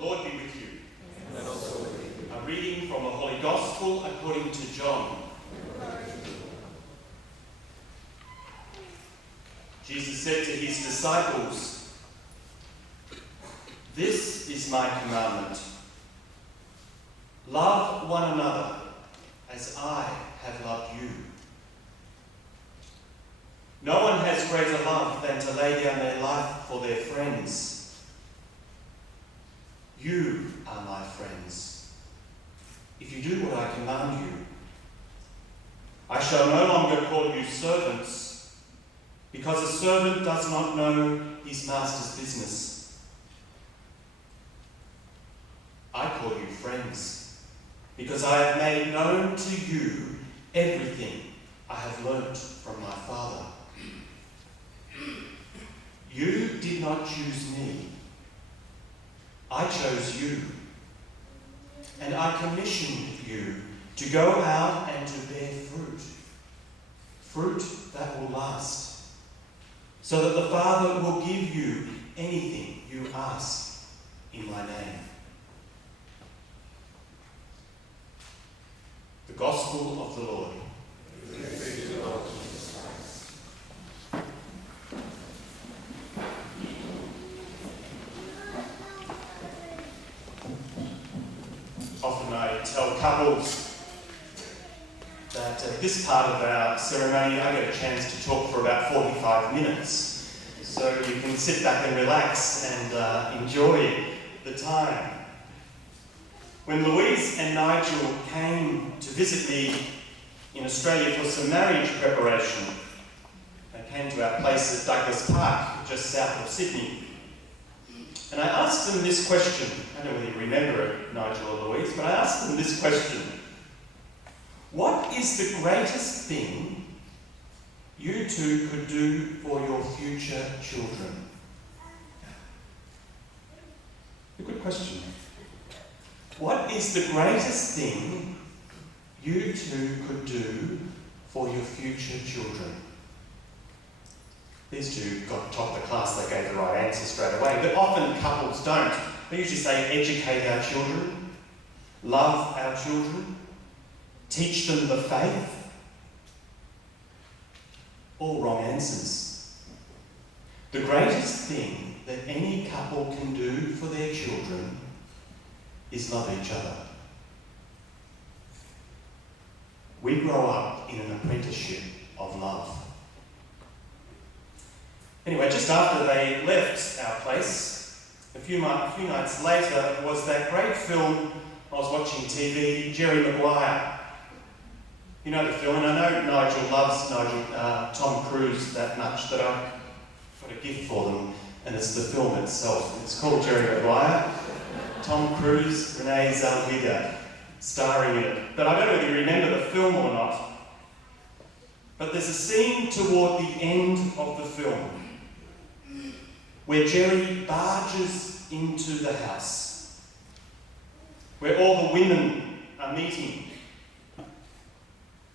Lord be with you. And also with you. A reading from the Holy Gospel according to John. Jesus said to his disciples, "This is my commandment. Love one another as I have loved you. No one has greater love than to lay down their life for their friends. You are my friends, if you do what I command you. I shall no longer call you servants, because a servant does not know his master's business. I call you friends, because I have made known to you everything I have learnt from my Father. You did not choose me. I chose you, and I commissioned you to go out and to bear fruit, fruit that will last, so that the Father will give you anything you ask in my name." The Gospel of the Lord. Praise to Lord. Often I tell couples that at this part of our ceremony I get a chance to talk for about 45 minutes. So you can sit back and relax and enjoy the time. When Louise and Nigel came to visit me in Australia for some marriage preparation, they came to our place at Douglas Park, just south of Sydney. And I asked them this question. I don't know whether you remember it, Nigel or Louise, but I asked them this question. What is the greatest thing you two could do for your future children? A good question. What is the greatest thing you two could do for your future children? These two got top of the class, they gave the right answer straight away, but often couples don't. They usually say educate our children, love our children, teach them the faith. All wrong answers. The greatest thing that any couple can do for their children is love each other. We grow up in an apprenticeship of love. Anyway, just after they left our place, a few nights later, was that great film I was watching TV, Jerry Maguire. You know the film, and I know Nigel loves Tom Cruise that much that I've got a gift for them, and it's the film itself. It's called Jerry Maguire. Tom Cruise, Renee Zellweger starring in it. But I don't know whether you remember the film or not. But there's a scene toward the end of the film where Jerry barges into the house, where all the women are meeting,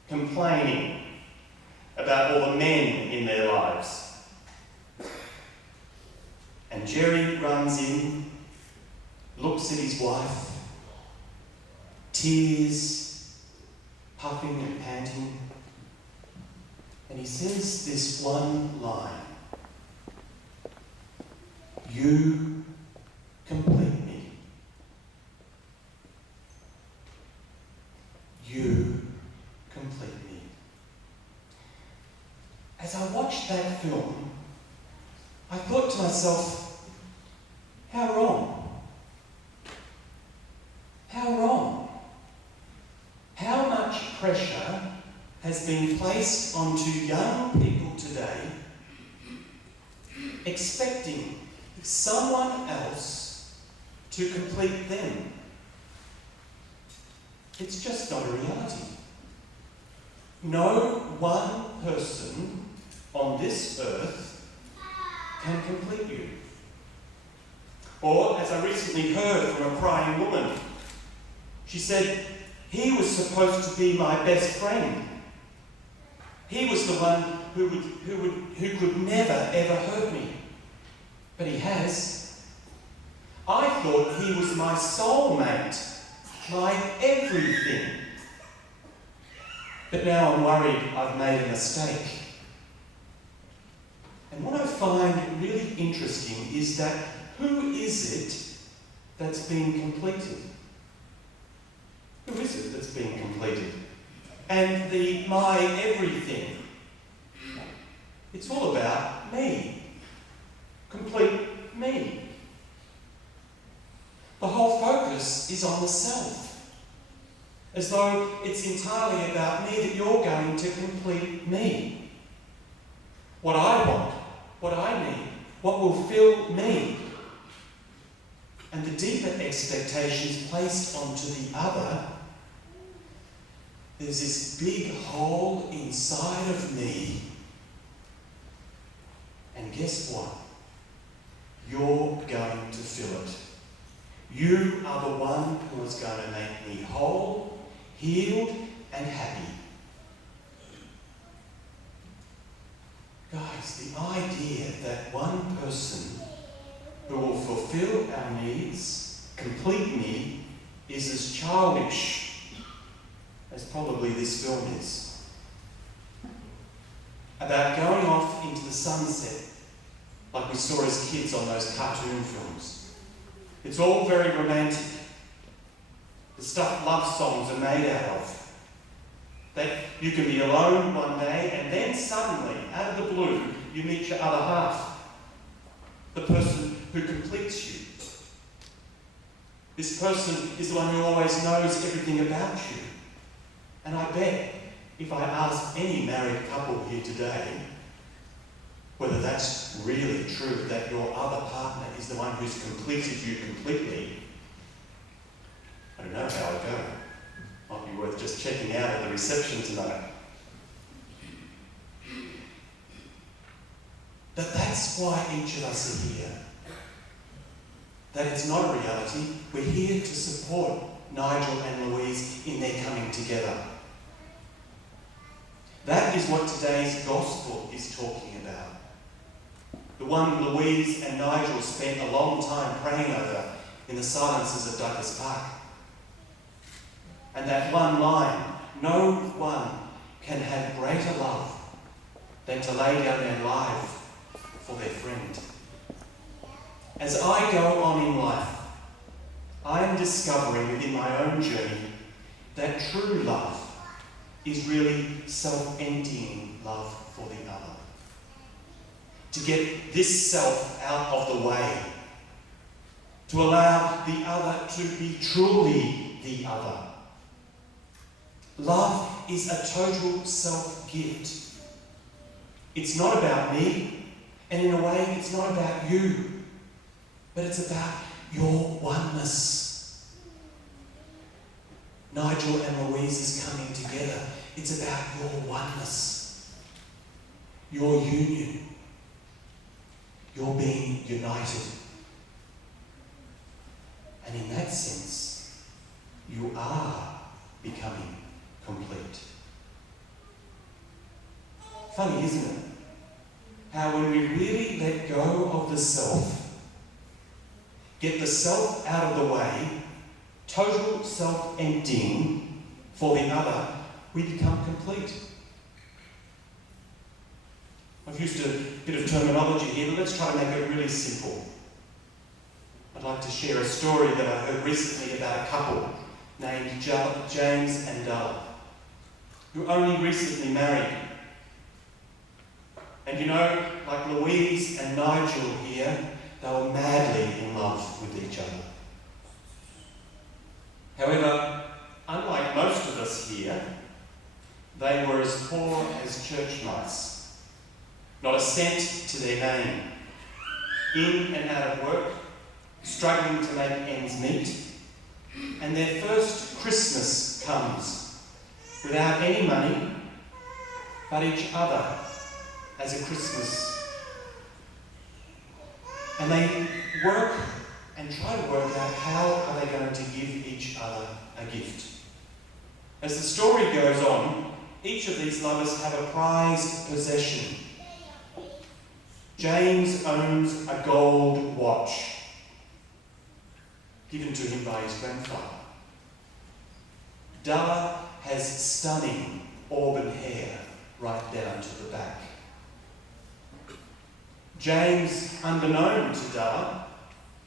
complaining about all the men in their lives. And Jerry runs in, looks at his wife, tears, puffing and panting, and he says this one line: "You complete me. You complete me." As I watched that film, I thought to myself, how wrong? How wrong? How much pressure has been placed onto young people today, expecting someone else to complete them? It's just not a reality. No one person on this earth can complete you. Or, as I recently heard from a crying woman, she said, "He was supposed to be my best friend. He was the one who could never ever hurt me. But he has. I thought he was my soulmate, my everything. But now I'm worried I've made a mistake. And what I find really interesting is that who is it that's been completed? Who is it that's been completed? And the my everything, it's all about me. Complete me. The whole focus is on the self. As though it's entirely about me, that you're going to complete me. What I want, what I need, what will fill me. And the deeper expectations placed onto the other, there's this big hole inside of me. And guess what? You're going to fill it. You are the one who is going to make me whole, healed, and happy. Guys, the idea that one person who will fulfill our needs, complete me, is as childish as probably this film is. About going off into the sunset, like we saw as kids on those cartoon films. It's all very romantic. The stuff love songs are made out of. That you can be alone one day and then suddenly, out of the blue, you meet your other half. The person who completes you. This person is the one who always knows everything about you. And I bet if I ask any married couple here today whether that's really true, that your other partner is the one who's completed you completely, I don't know how it'd go. Might be worth just checking out at the reception tonight. But that's why each of us are here. That it's not a reality. We're here to support Nigel and Louise in their coming together. That is what today's gospel is talking about. The one Louise and Nigel spent a long time praying over in the silences of Douglas Park. And that one line, no one can have greater love than to lay down their life for their friend. As I go on in life, I am discovering within my own journey that true love is really self-emptying love for the other. To get this self out of the way. To allow the other to be truly the other. Love is a total self-gift. It's not about me, and in a way it's not about you, but it's about your oneness. Nigel and Louise is coming together. It's about your oneness, your union, your being united. And in that sense, you are becoming complete. Funny, isn't it? How when we really let go of the self, get the self out of the way, total self-emptying for the other, we become complete. I've used a bit of terminology here, but let's try to make it really simple. I'd like to share a story that I heard recently about a couple named James and Della, who only recently married. And you know, like Louise and Nigel here, they were madly in love with each other. However, unlike most of us here, they were as poor as church mice. Not a cent to their name. In and out of work, struggling to make ends meet. And their first Christmas comes without any money, but each other as a Christmas. And they work and try to work out how are they going to give each other a gift. As the story goes on, each of these lovers have a prized possession. James owns a gold watch. given to him by his grandfather. Dalla has stunning auburn hair right down to the back. James, unbeknown to Dalla,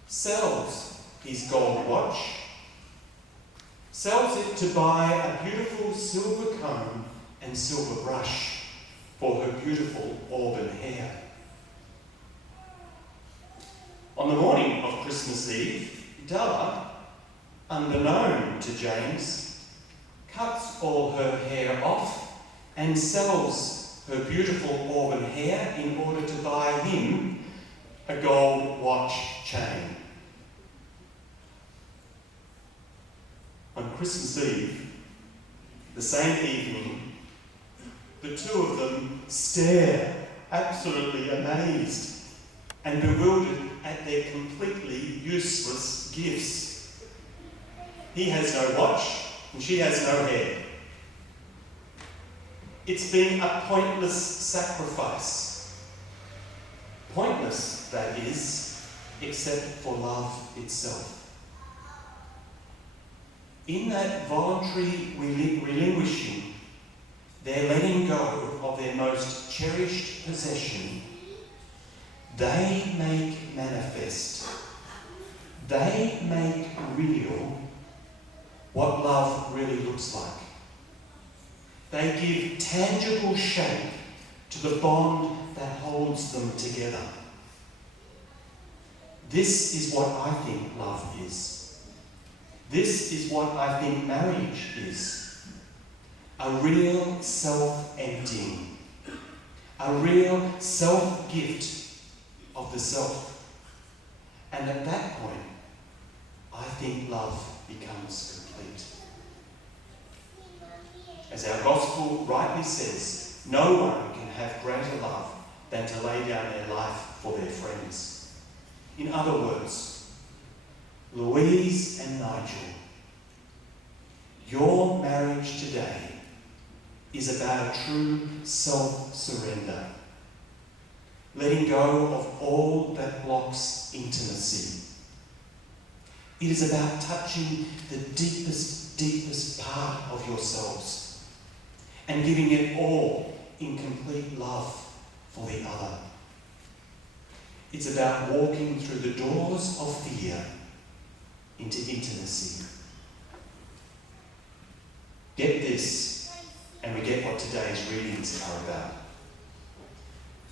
sells his gold watch, sells it to buy a beautiful silver comb and silver brush for her beautiful auburn hair. On the morning of Christmas Eve, Dalla, unbeknown to James, cuts all her hair off and sells her beautiful auburn hair in order to buy him a gold watch chain. On Christmas Eve, the same evening, the two of them stare, absolutely amazed and bewildered at their completely useless gifts. He has no watch and she has no hair. It's been a pointless sacrifice. Pointless, that is, except for love itself. In that voluntary relinquishing, their letting go of their most cherished possession, they make manifest, they make real what love really looks like. They give tangible shape to the bond that holds them together. This is what I think love is. This is what I think marriage is. A real self-emptying. A real self-gift of the self. And at that point, I think love becomes complete. As our gospel rightly says, no one can have greater love than to lay down their life for their friends. In other words, Louise and Nigel, your marriage today is about a true self-surrender, letting go of all that blocks intimacy. It is about touching the deepest part of yourselves and giving it all in complete love for the other. It's about walking through the doors of fear into intimacy. Get this, and we get what today's readings are about.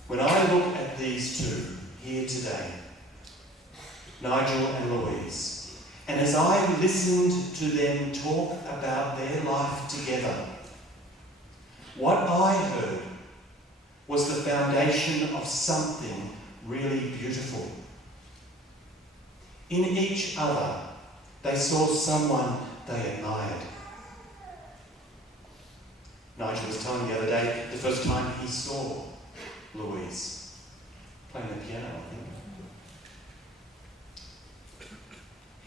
When I look at these two here today, Nigel and Louise, and as I listened to them talk about their life together, what I heard was the foundation of something really beautiful. In each other, they saw someone they admired. Nigel was telling me the other day the first time he saw Louise playing the piano, I think.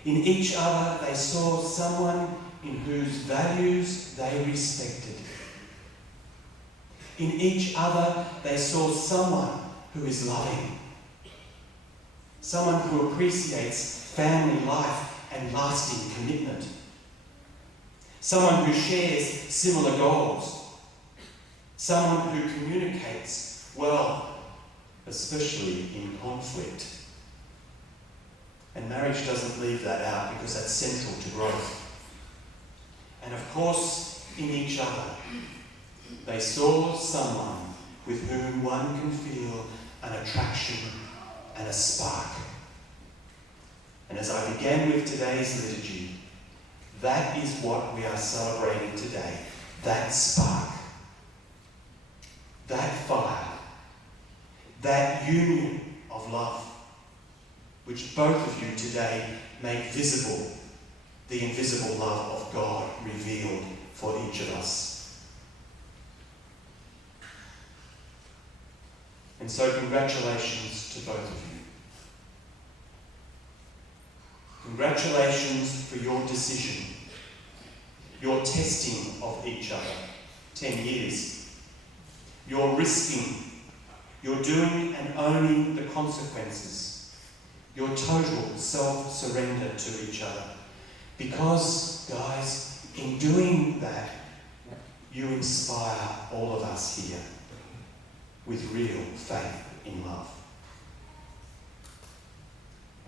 In each other, they saw someone in whose values they respected. In each other, they saw someone who is loving. Someone who appreciates family life and lasting commitment. Someone who shares similar goals. Someone who communicates well, especially in conflict. And marriage doesn't leave that out because that's central to growth. And of course, in each other, they saw someone with whom one can feel an attraction and a spark. And as I began with today's liturgy, that is what we are celebrating today. That spark. That fire. That union of love, which both of you today make visible, the invisible love of God revealed for each of us. And so congratulations to both of you. Congratulations for your decision, your testing of each other, 10 years, your risking, your doing and owning the consequences, your total self-surrender to each other. Because, guys, in doing that, you inspire all of us here with real faith in love.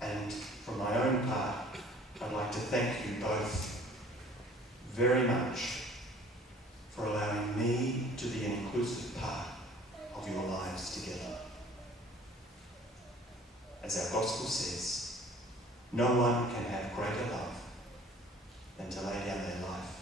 And from my own part, I'd like to thank you both very much for allowing me to be an inclusive part of your lives together. As our gospel says, no one can have greater love than to lay down their life